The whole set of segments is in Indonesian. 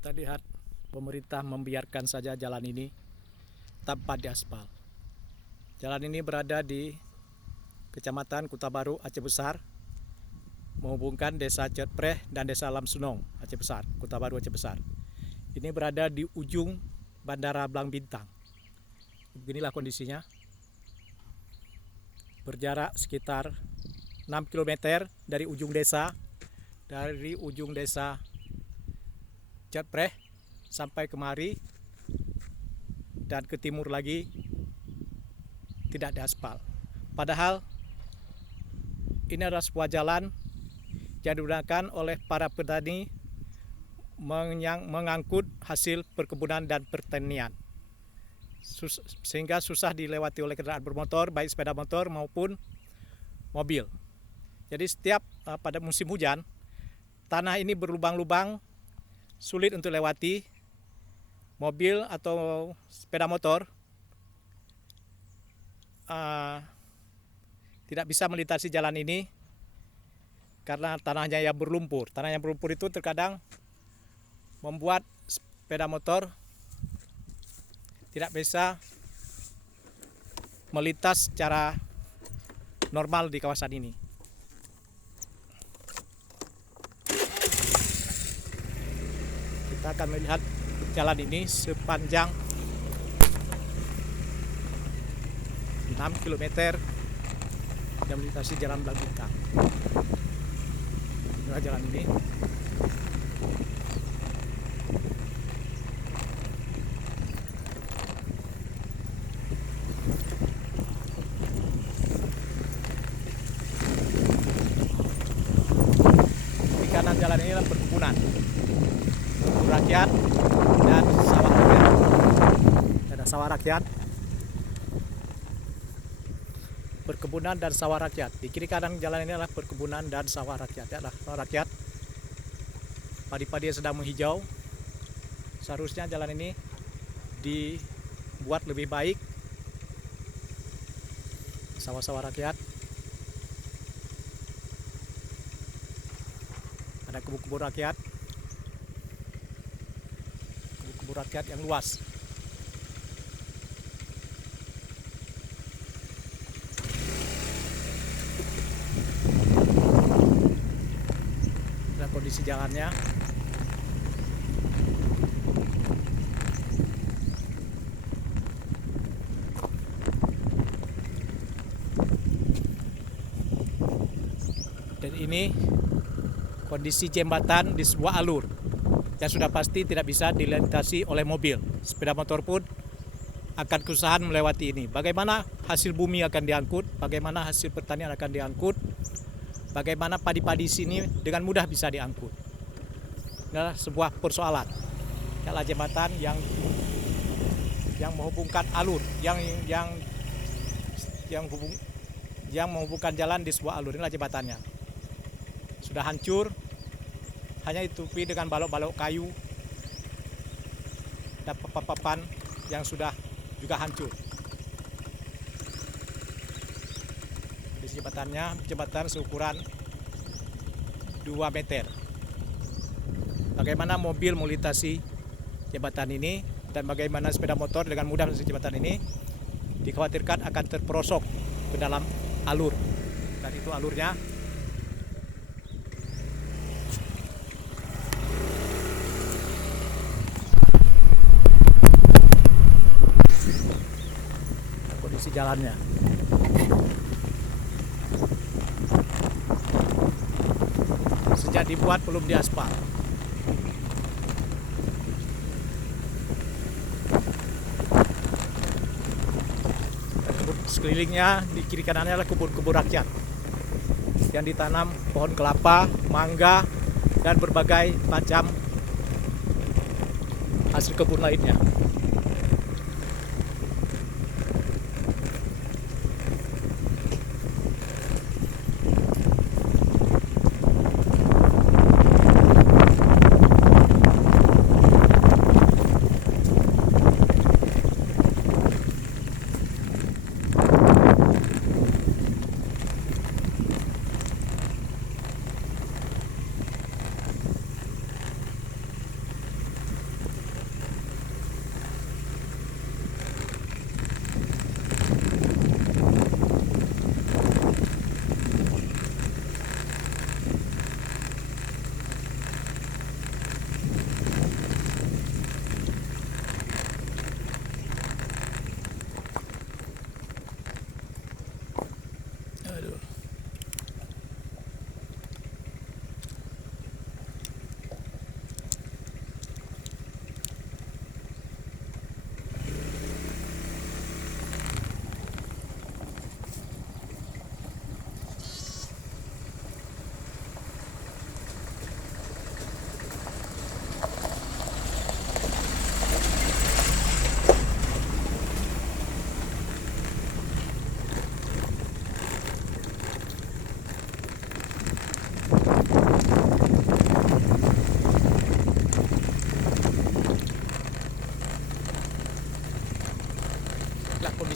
Kita lihat pemerintah membiarkan saja jalan ini tanpa diaspal. Jalan ini berada di Kecamatan Kuta Baru, Aceh Besar, menghubungkan Desa Cetpreh dan Desa Lamsunong, Aceh Besar, Kuta Baru, Aceh Besar. Ini berada di ujung Bandara Blang Bintang. Beginilah kondisinya. Berjarak sekitar 6 km dari ujung desa, Cetpreh sampai kemari, dan ke timur lagi tidak diaspal. Padahal ini adalah sebuah jalan yang digunakan oleh para petani mengangkut hasil perkebunan dan pertanian, sehingga susah dilewati oleh kendaraan bermotor, baik sepeda motor maupun mobil. Jadi setiap pada musim hujan, tanah ini berlubang-lubang, sulit untuk lewati mobil atau sepeda motor, tidak bisa melintasi jalan ini karena tanahnya yang berlumpur. Tanah yang berlumpur itu terkadang membuat sepeda motor tidak bisa melintas secara normal di kawasan ini. Kita akan melihat jalan ini sepanjang 6 km yang melintasi Jalan Blang Bintang. Inilah jalan ini. Di kanan jalan ini adalah perkebunan rakyat dan sawah rakyat. Ada sawah rakyat, perkebunan dan sawah rakyat. Di kiri kanan jalan ini adalah perkebunan dan sawah rakyat. Adalah sawah rakyat. Padi-padi yang sedang menghijau. Seharusnya jalan ini dibuat lebih baik. Sawah-sawah rakyat. Ada kebun-kebun rakyat. Kebun rakyat yang luas. Inilah kondisi jalannya. Dan ini kondisi jembatan di sebuah alur yang sudah pasti tidak bisa dilintasi oleh mobil. Sepeda motor pun akan kesusahan melewati ini. Bagaimana hasil bumi akan diangkut, bagaimana hasil pertanian akan diangkut, bagaimana padi-padi sini dengan mudah bisa diangkut. Ini adalah sebuah persoalan. Adalah jembatan yang menghubungkan alur, yang menghubungkan jalan di sebuah alur. Inilah jembatannya. Sudah hancur, hanya ditutupi dengan balok-balok kayu dan papan-papan yang sudah juga hancur. Di jembatannya, jembatan seukuran 2 meter. Bagaimana mobil melintasi jembatan ini dan bagaimana sepeda motor dengan mudah melintasi jembatan ini, dikhawatirkan akan terperosok ke dalam alur. Dan itu alurnya. Kondisi jalannya. Sejak dibuat belum diaspal. Sekelilingnya di kiri kanannya adalah kebun-kebun rakyat yang ditanam pohon kelapa, mangga, dan berbagai macam hasil kebun lainnya.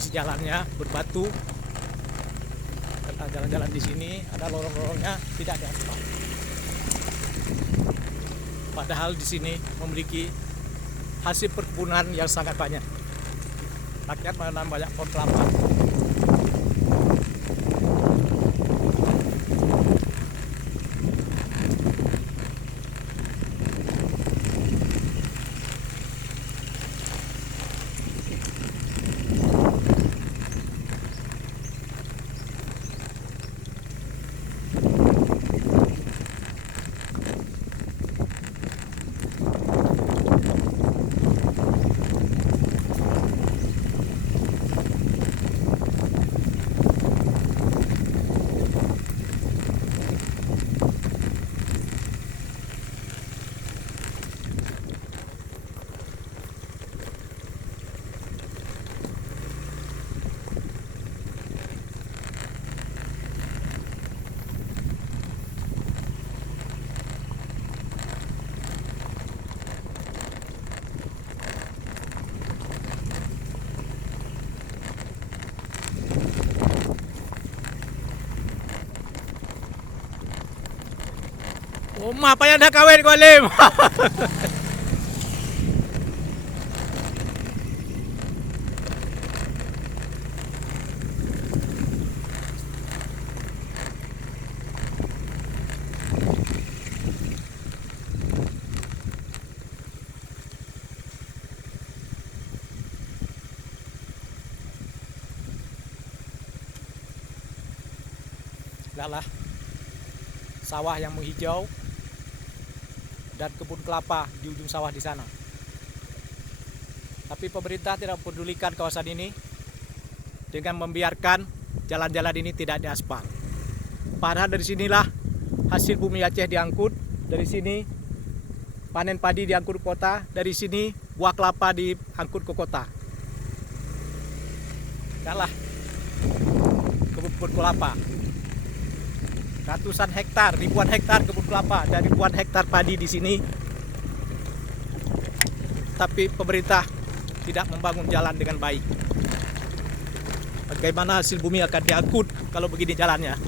kondisi jalannya berbatu. Karena jalan-jalan di sini ada lorong-lorongnya tidak ada aspal. Padahal di sini memiliki hasil perkebunan yang sangat banyak. Rakyat menanam banyak pohon kelapa. Oma, apa yang dah kawin kau Lim? Lihatlah sawah yang menghijau dan kebun kelapa di ujung sawah di sana. Tapi pemerintah tidak mempedulikan kawasan ini dengan membiarkan jalan-jalan ini tidak diaspal. Padahal dari sinilah hasil bumi Aceh diangkut, dari sini panen padi diangkut ke kota, dari sini buah kelapa diangkut ke kota. Lihatlah kebun kelapa. Ratusan hektar, ribuan hektar kebun kelapa dan ribuan hektar padi di sini. Tapi pemerintah tidak membangun jalan dengan baik. Bagaimana hasil bumi akan diangkut kalau begini jalannya?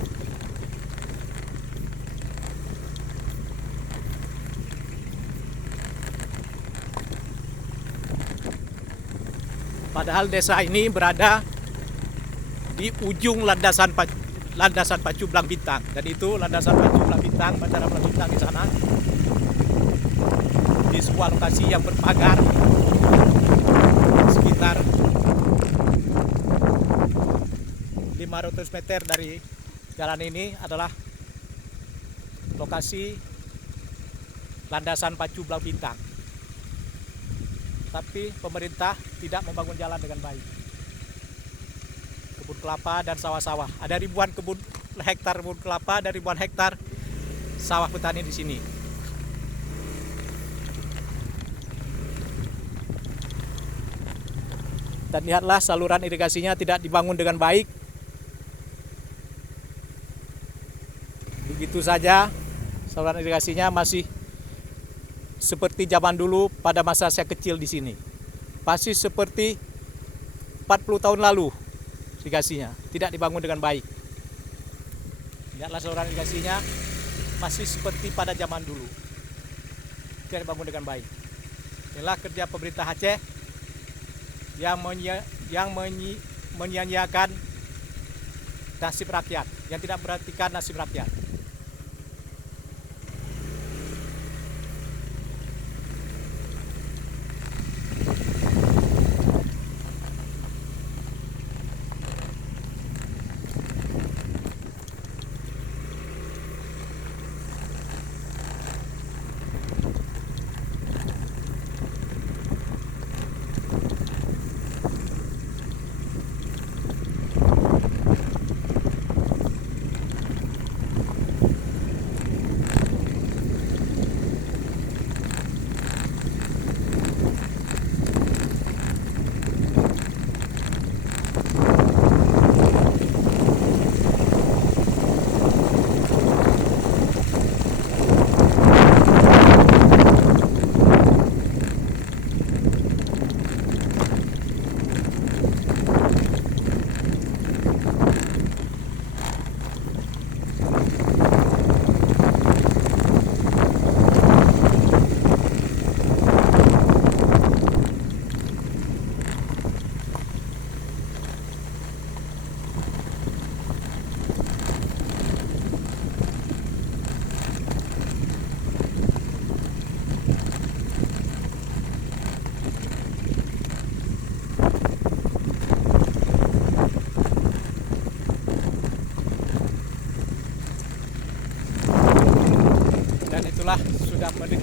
Padahal desa ini berada di ujung landasan Pacu Belang Bintang, dan itu landasan Pacu Belang Bintang, Bandara Belang Bintang di sana, di sebuah lokasi yang berpagar sekitar 500 meter dari jalan ini adalah lokasi landasan Pacu Belang Bintang. Tapi pemerintah tidak membangun jalan dengan baik. Kebun kelapa dan sawah-sawah. Ada ribuan hektar kebun kelapa dan ribuan hektar sawah petani di sini. Dan lihatlah saluran irigasinya tidak dibangun dengan baik. Begitu saja saluran irigasinya masih seperti zaman dulu pada masa saya kecil di sini. Masih seperti 40 tahun lalu. Irigasinya tidak dibangun dengan baik. Lihatlah saluran irigasinya masih seperti pada zaman dulu, tidak dibangun dengan baik. Inilah kerja pemerintah Aceh yang menyia-nyiakan nasib rakyat, yang tidak memperhatikan nasib rakyat.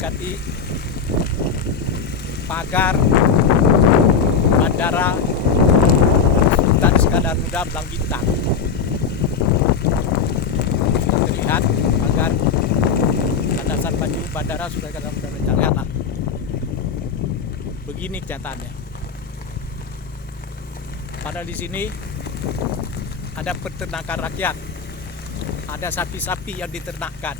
mendekati pagar Bandara Sultan Iskandar Muda Belang Bintang. Terlihat pagar landasan pacu Bandara Sultan Iskandar Muda Belang Bintang. Lihatlah. Begini kenyataannya. Padahal di sini ada peternakan rakyat, ada sapi-sapi yang diternakkan,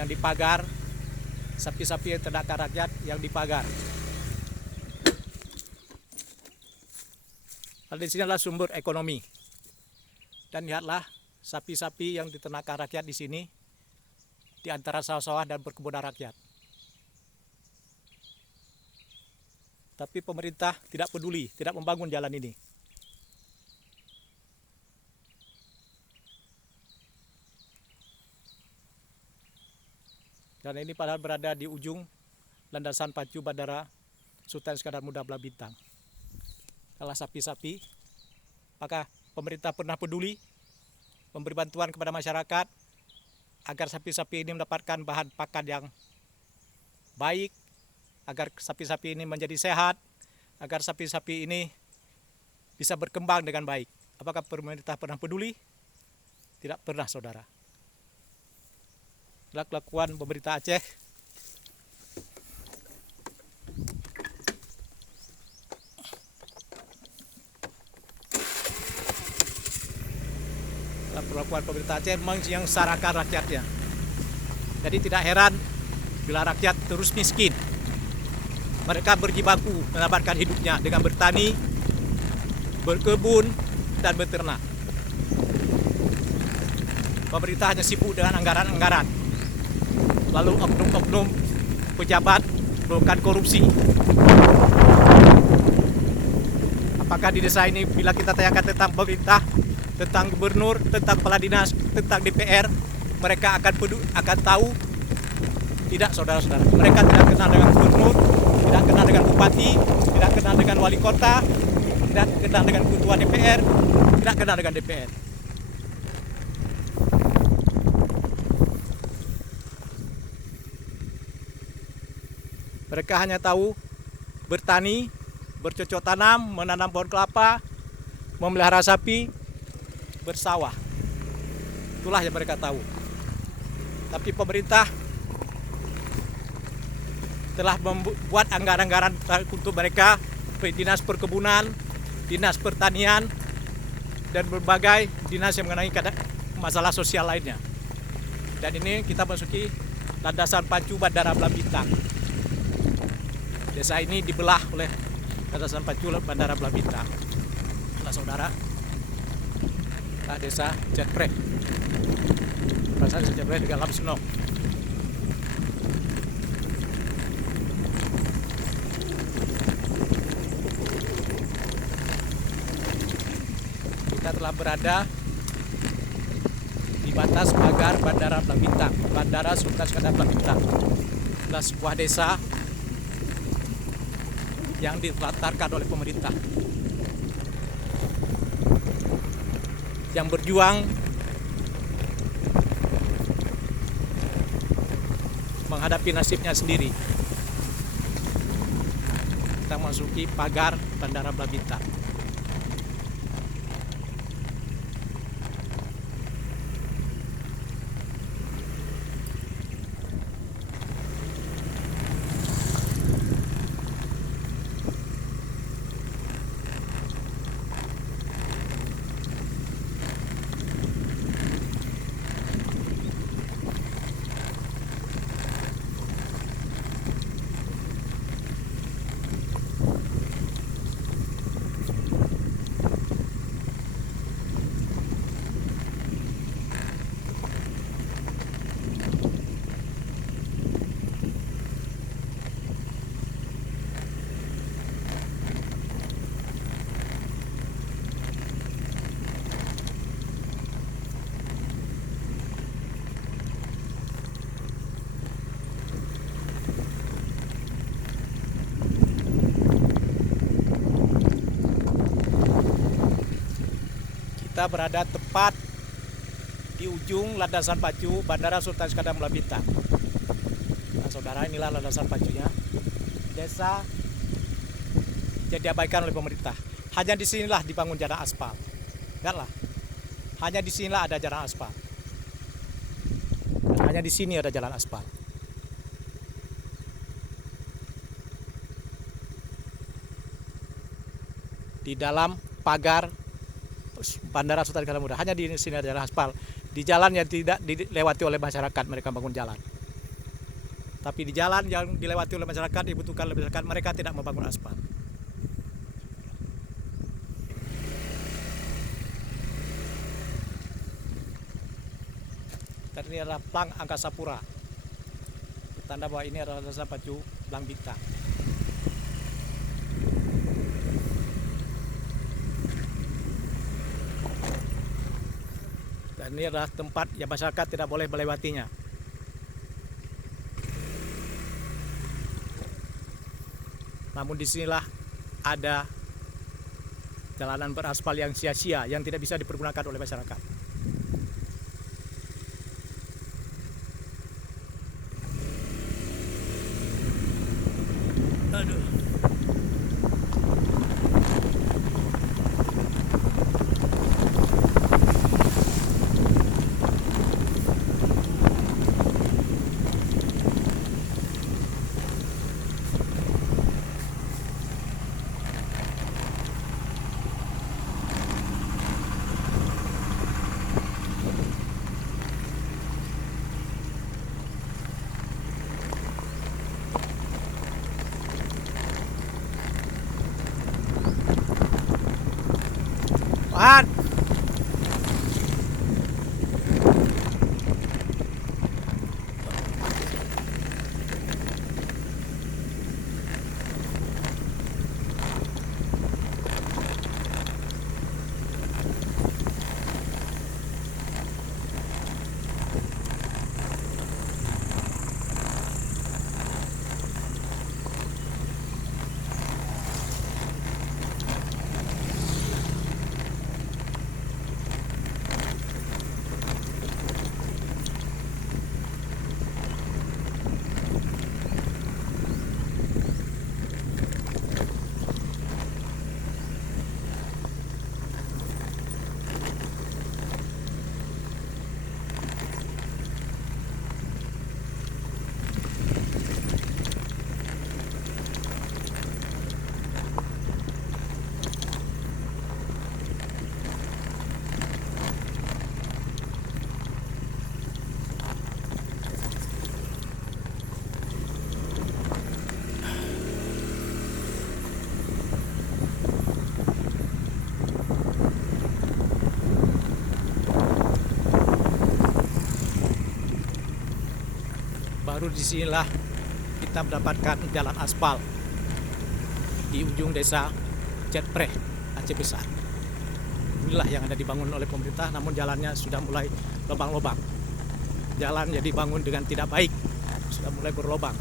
yang dipagar, sapi-sapi yang ternakan rakyat yang dipagar. Dan di sini adalah sumber ekonomi. Dan lihatlah sapi-sapi yang diternakan rakyat di sini, di antara sawah-sawah dan perkebunan rakyat. Tapi pemerintah tidak peduli, tidak membangun jalan ini. Dan ini padahal berada di ujung landasan pacu Bandara Sultan Iskandar Muda Belang Bintang. Kalau sapi-sapi, apakah pemerintah pernah peduli memberi bantuan kepada masyarakat agar sapi-sapi ini mendapatkan bahan pakan yang baik, agar sapi-sapi ini menjadi sehat, agar sapi-sapi ini bisa berkembang dengan baik? Apakah pemerintah pernah peduli? Tidak pernah, saudara. Kelakuan pemerintah Aceh menyengsarakan rakyatnya. Jadi tidak heran bila rakyat terus miskin. Mereka berjibaku mendapatkan hidupnya dengan bertani, berkebun, dan beternak. Pemerintah hanya sibuk dengan anggaran-anggaran. Lalu oknum-oknum pejabat melakukan korupsi. Apakah di desa ini bila kita tanyakan tentang pemerintah, tentang gubernur, tentang kepala dinas, tentang DPR, mereka akan tahu? Tidak, saudara-saudara. Mereka tidak kenal dengan gubernur, tidak kenal dengan bupati, tidak kenal dengan wali kota, tidak kenal dengan ketua DPR, tidak kenal dengan DPR. Mereka hanya tahu bertani, bercocok tanam, menanam pohon kelapa, memelihara sapi, bersawah. Itulah yang mereka tahu. Tapi pemerintah telah membuat anggaran-anggaran untuk mereka, dinas perkebunan, dinas pertanian, dan berbagai dinas yang mengenai masalah sosial lainnya. Dan ini kita masuki landasan pacu Bandara Belang Bintang. Desa ini dibelah oleh landasan pacu Bandara Belang Bintang. Nah, saudara, desa Jetpreh. Desa Jetpreh di Galam Senok. Kita telah berada di batas pagar Bandara Belang Bintang, Bandara Sultan Iskandar Belang Bintang. Adalah sebuah desa yang ditelantarkan oleh pemerintah, yang berjuang menghadapi nasibnya sendiri. Kita masuki pagar Bandara Belang Bintang. Kita berada tepat di ujung landasan pacu Bandara Sultan Iskandar Muda Bintang. saudara, inilah landasan pacunya. Desa jadi diabaikan oleh pemerintah. Hanya di sinilah dibangun jalan aspal. Lihatlah, hanya di sinilah ada jalan aspal. Dan hanya di sini ada jalan aspal. Di dalam pagar Bandara Sultan Iskandar Muda, hanya di sini ada jalan aspal. Di jalan yang tidak dilewati oleh masyarakat mereka bangun jalan. Tapi di jalan yang dilewati oleh masyarakat, dibutuhkan oleh masyarakat, mereka tidak membangun aspal. Dan ini adalah Plang Angkasa Pura. Tanda bahwa ini adalah landasan pacu Plang Bintang. Dan ini adalah tempat yang masyarakat tidak boleh melewatinya. Namun disinilah ada jalanan beraspal yang sia-sia, yang tidak bisa dipergunakan oleh masyarakat. Aduh. Tahan. Baru disinilah kita mendapatkan jalan aspal di ujung desa Jetpreh, Aceh Besar. Inilah yang ada dibangun oleh pemerintah, namun jalannya sudah mulai lubang-lubang. Jalan jadi dibangun dengan tidak baik, sudah mulai berlubang.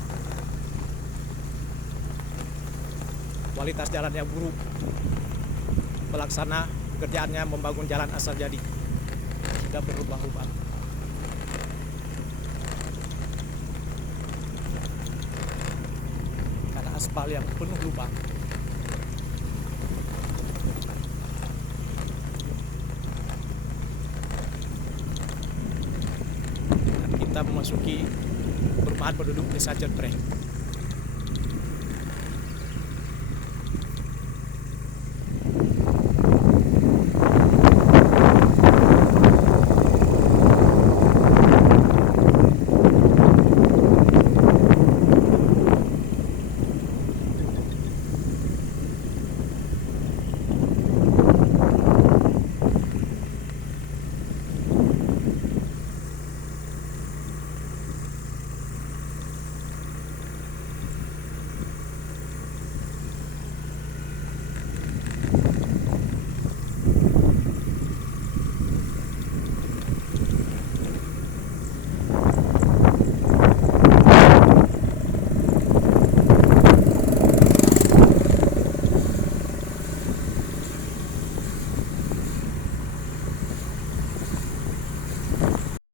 Kualitas jalannya buruk. Pelaksana pekerjaannya membangun jalan asal jadi, sudah berlubang-lubang. Aspal yang penuh lubang. Dan kita memasuki perumahan penduduk desa Jetpreh.